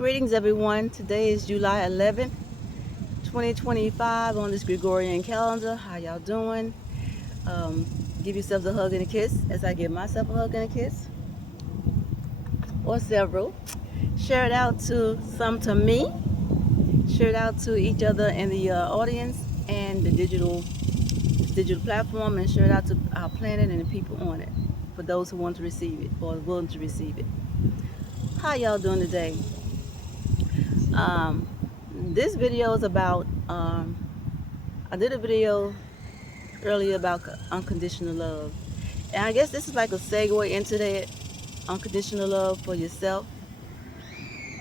Greetings everyone. Today is July 11th, 2025 on this Gregorian calendar. How y'all doing? Um, give yourselves a hug and a kiss as I give myself a hug and a kiss, or several. Share it out to me. Share it out to each other in the audience and the digital platform, and share it out to our planet and the people on it for those who want to receive it or willing to receive it. How y'all doing today? Um, this video is about, I did a video earlier about unconditional love. And I guess this is like a segue into that unconditional love for yourself.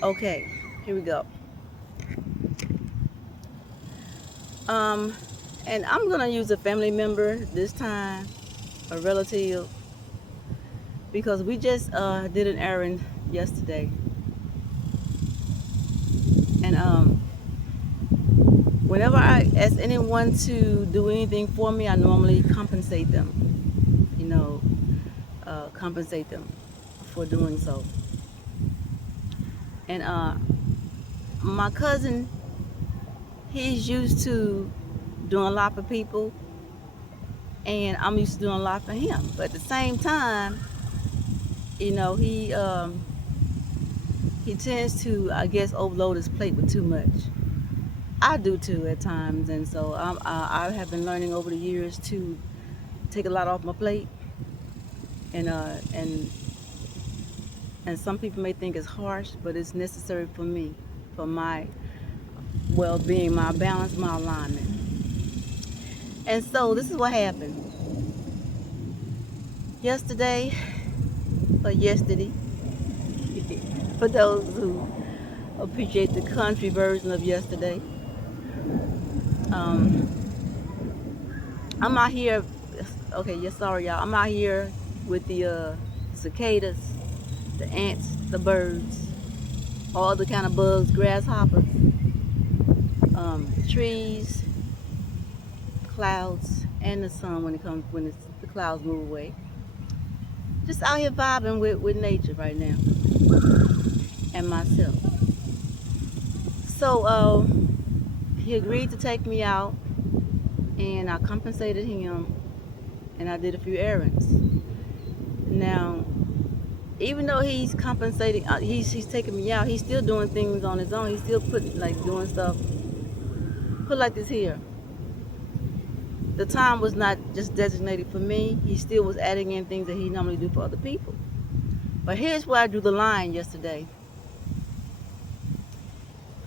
Okay, here we go. And I'm going to use a family member this time, a relative, because we just did an errand yesterday. And whenever I ask anyone to do anything for me, I normally compensate them. Compensate them for doing so. And my cousin, he's used to doing a lot for people, and I'm used to doing a lot for him. But at the same time, he tends to, I guess, overload his plate with too much. I do too at times, and so I have been learning over the years to take a lot off my plate. And some people may think it's harsh, but it's necessary for me, for my well-being, my balance, my alignment. And so this is what happened yesterday, for those who appreciate the country version of yesterday. I'm out here. Okay, yes, sorry y'all. I'm out here with the cicadas, the ants, the birds, all the kind of bugs, grasshoppers, trees, clouds, and the sun when the clouds move away. Just out here vibing with nature right now, and myself. So he agreed to take me out, and I compensated him, and I did a few errands. Now, even though he's compensating, he's taking me out, he's still doing things on his own. He's still doing stuff. Put like this here. The time was not just designated for me. He still was adding in things that he normally do for other people. But here's where I drew the line yesterday.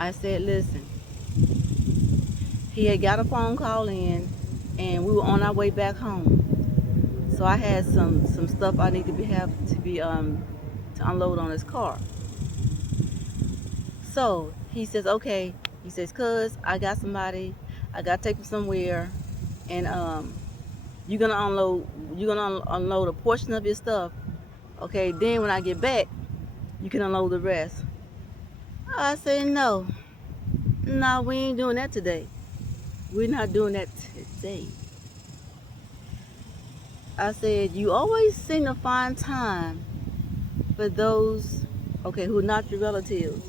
I said, listen, he had got a phone call in, and we were on our way back home. So I had some stuff I need to unload on his car. So he says, okay. He says, cuz I got somebody, I gotta take him somewhere, and you're gonna unload a portion of your stuff. Okay, then when I get back, you can unload the rest. I said, no, we ain't doing that today. We're not doing that today. I said, you always seem to find time for those, okay, who are not your relatives.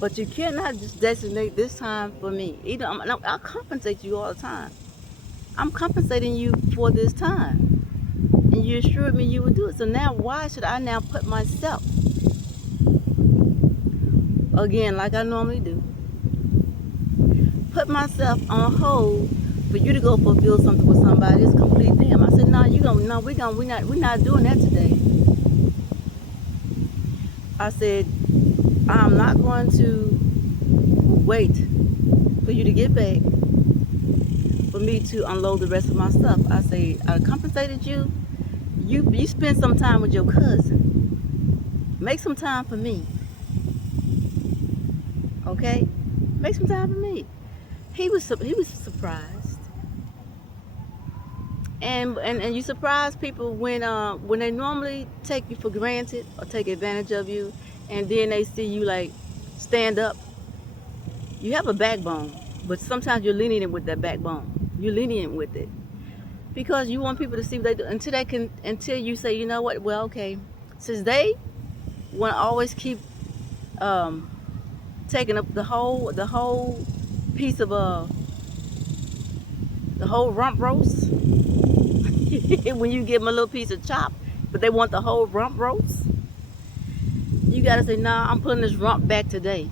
But you cannot just designate this time for me. I'll compensate you all the time. I'm compensating you for this time. And you assured me you would do it. So now why should I now put myself, again, like I normally do, put myself on hold for you to go fulfill something with somebody? It's complete them. I said, we're not doing that today. I said, I'm not going to wait for you to get back for me to unload the rest of my stuff. I say, I compensated you. You spend some time with your cousin. Make some time for me. Okay? Make some time for me. He was surprised. And you surprise people when they normally take you for granted or take advantage of you, and then they see you like stand up. You have a backbone, but sometimes you're lenient with that backbone. You're lenient with it because you want people to see what they do until you say, you know what? Well, okay, since they want to always keep taking up the whole piece of the whole rump roast. When you give them a little piece of chop, but they want the whole rump roast, you gotta say, nah, I'm putting this rump back today.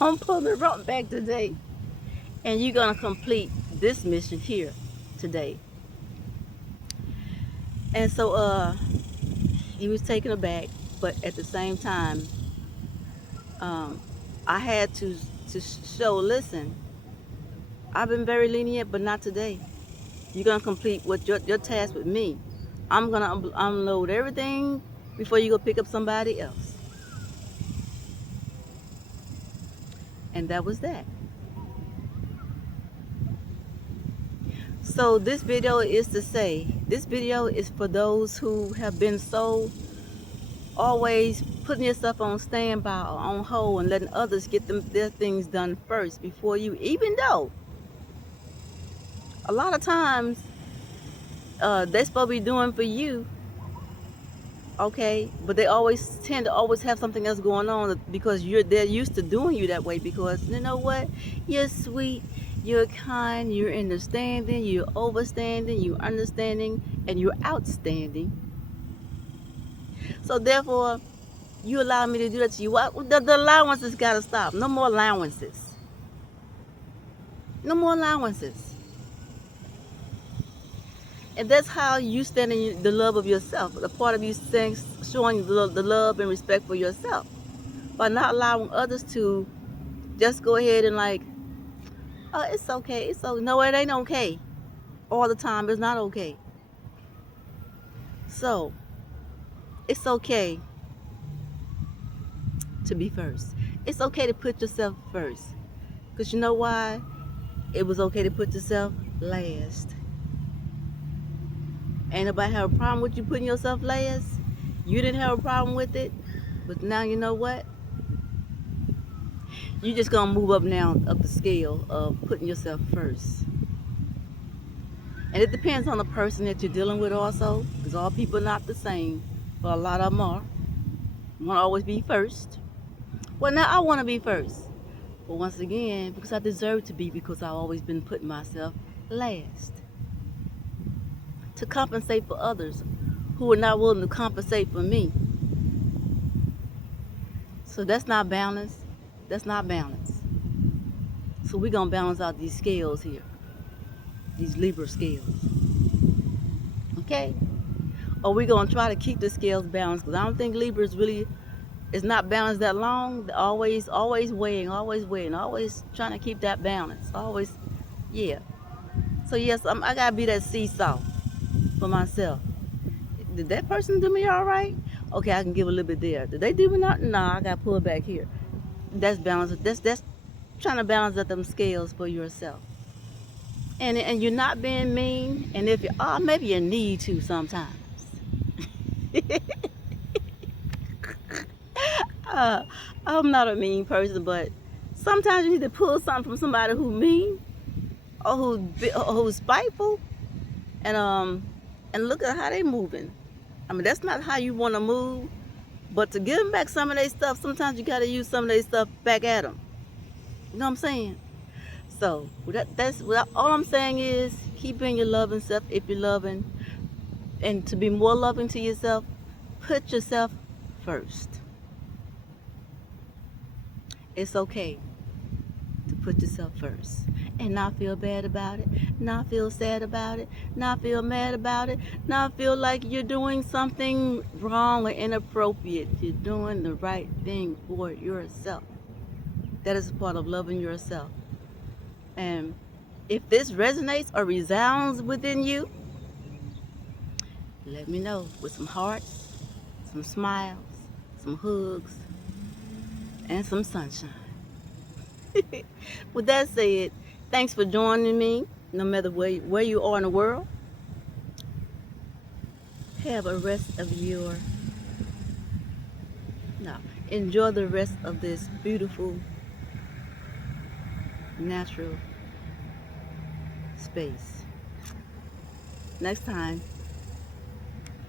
I'm pulling the rump back today. And you're gonna complete this mission here today. And so he was taken aback, but at the same time, I had to show, listen, I've been very lenient, but not today. You're gonna complete what your task with me. I'm gonna unload everything before you go pick up somebody else. And that was that. So this video is to say, this video is for those who have been so always putting yourself on standby or on hold and letting others get their things done first before you, even though a lot of times they're supposed to be doing for you, okay, but they always tend to always have something else going on because they're used to doing you that way, because you know what, you're sweet, you're kind, you're understanding, you're overstanding, you're understanding, and you're outstanding. So therefore, you allow me to do that to you. The allowances gotta stop. No more allowances. No more allowances. And that's how you stand in the love of yourself. The part of you showing the love and respect for yourself. By not allowing others to just go ahead and like, oh, it's okay. It's okay. No, it ain't okay. All the time, it's not okay. So, it's okay to be first. It's okay to put yourself first. Because you know why? It was okay to put yourself last. Ain't nobody have a problem with you putting yourself last. You didn't have a problem with it. But now you know what? You're just going to move up now, up the scale of putting yourself first. And it depends on the person that you're dealing with also. Because all people are not the same. But a lot of them are. You want to always be first. Well, now I want to be first. But once again, because I deserve to be, because I've always been putting myself last. To compensate for others who are not willing to compensate for me. So that's not balance. That's not balance. So we're going to balance out these scales here. These Libra scales. Okay? Or we're going to try to keep the scales balanced, because I don't think Libra is not balanced that long. They're always weighing, always trying to keep that balance. Always, yeah. So yes, I got to be that seesaw for myself. Did that person do me all right? Okay, I can give a little bit there. Did they do me not? Nah, I got to pull back here. That's balance. That's trying to balance out them scales for yourself. And you're not being mean. And if you are, maybe you need to sometimes. I'm not a mean person, but sometimes you need to pull something from somebody who's mean or who's spiteful, and look at how they moving. I mean, that's not how you want to move. But to give them back some of their stuff, sometimes you got to use some of their stuff back at them. You know what I'm saying? So that's all I'm saying is keep being your loving self if you're loving. And to be more loving to yourself, put yourself first. It's okay to put yourself first and not feel bad about it, not feel sad about it, not feel mad about it, not feel like you're doing something wrong or inappropriate. You're doing the right thing for yourself. That is part of loving yourself. And if this resonates or resounds within you, let me know with some hearts, some smiles, some hugs, and some sunshine. With that said, thanks for joining me, no matter where you are in the world. Have a rest of enjoy the rest of this beautiful, natural space. Next time.